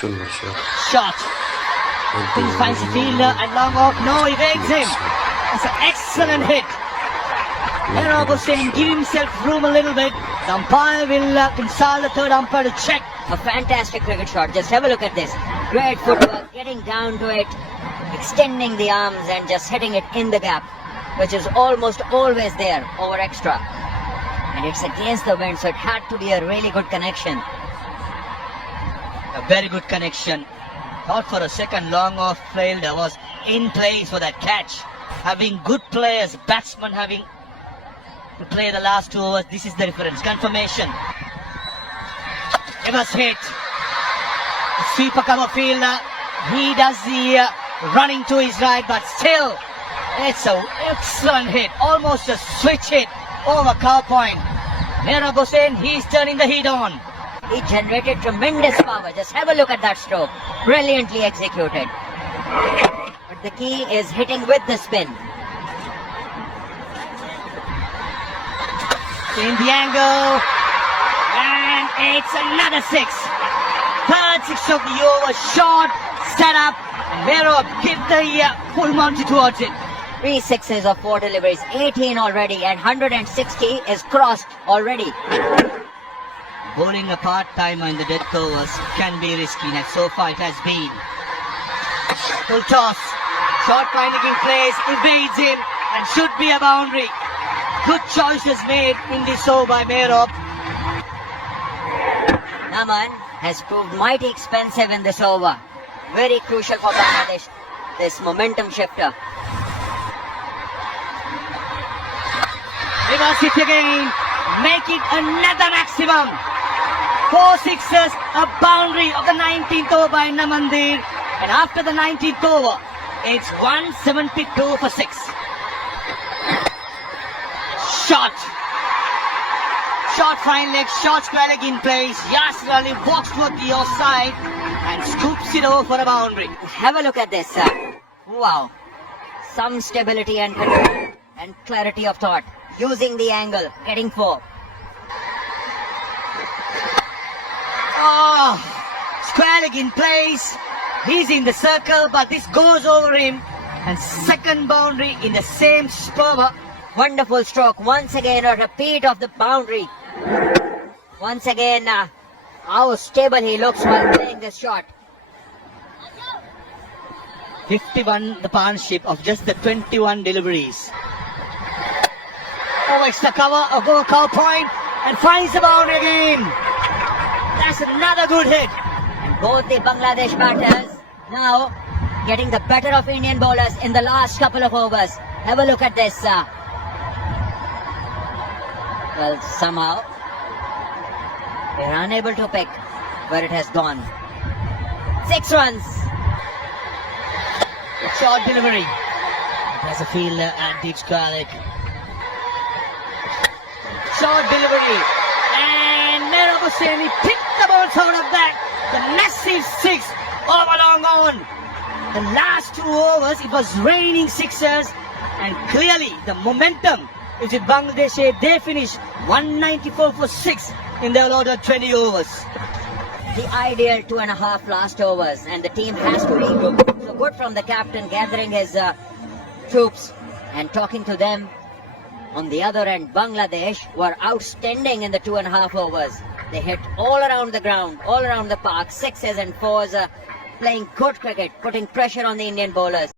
Şunlar şu. Shot. He finds the fielder and long off. No, evades him. That's an excellent hit. Mehrab Hossain give himself room a little bit. The umpire will consult the third umpire to check. A fantastic cricket shot. Just have a look at this. Great footwork, getting down to it, extending the arms and just hitting it in the gap, which is almost always there over extra. And it's against the wind, so it had to be a really good connection. A very good connection. Thought for a second long off fielder was in place for that catch. Having good players, batsmen having to play the last 2 overs, this is the difference. Confirmation. It was hit. The sweeper cover fielder, he does the running to his right, but still, it's an excellent hit. Almost a switch hit over cow point. Mehrab Hossain, he's turning the heat on. He generated tremendous power. Just have a look at that stroke. Brilliantly executed. But the key is hitting with the spin. In the angle, and it's another 6. Third 6 of the over, short, set up, and Mehrab give the full Monty towards it. 3 sixes of 4 deliveries, 18 already, and 160 is crossed already. Bowling a part-timer in the dead overs can be risky, and so far it has been. Full toss, short finding in place, evades him, and should be a boundary. Good choices made in this over by Mehrab. Naman has proved mighty expensive in this over. Very crucial for Bangladesh, this momentum shifter. Reverse hit again, make it another maximum. 4 sixes, a boundary of the 19th over by Namandir. And after the 19th over, it's 172 for 6. Short fine leg, short square leg in place. Yasir Ali walks toward the offside and scoops it over for a boundary. Have a look at this. Wow. Some stability and control and clarity of thought. Using the angle, getting 4. Oh, square leg in place. He's in the circle, but this goes over him. And second boundary in the same spur. Wonderful stroke. Once again, a repeat of the boundary. Once again, how stable he looks while playing this shot. 51 the partnership of just the 21 deliveries. Oh, extra cover, a go cow point, and finds the boundary again. That's another good hit. And both the Bangladesh batters now getting the better of Indian bowlers in the last couple of overs. Have a look at this. Well, somehow they're unable to pick where it has gone. 6 runs. Short delivery. There's a fielder and deep square leg. Short delivery. And Mehrab Hossain, he picked the bounce out of that. The massive 6 over long on. The last 2 overs, it was raining sixers. And clearly, the momentum is with Bangladesh. They finished 194 for 6 in their allotted 20 overs. The ideal 2.5 last overs, and the team has to regroup. So good from the captain gathering his troops and talking to them. On the other end, Bangladesh were outstanding in the 2.5 overs. They hit all around the ground, all around the park, 6s and 4s, playing good cricket, putting pressure on the Indian bowlers.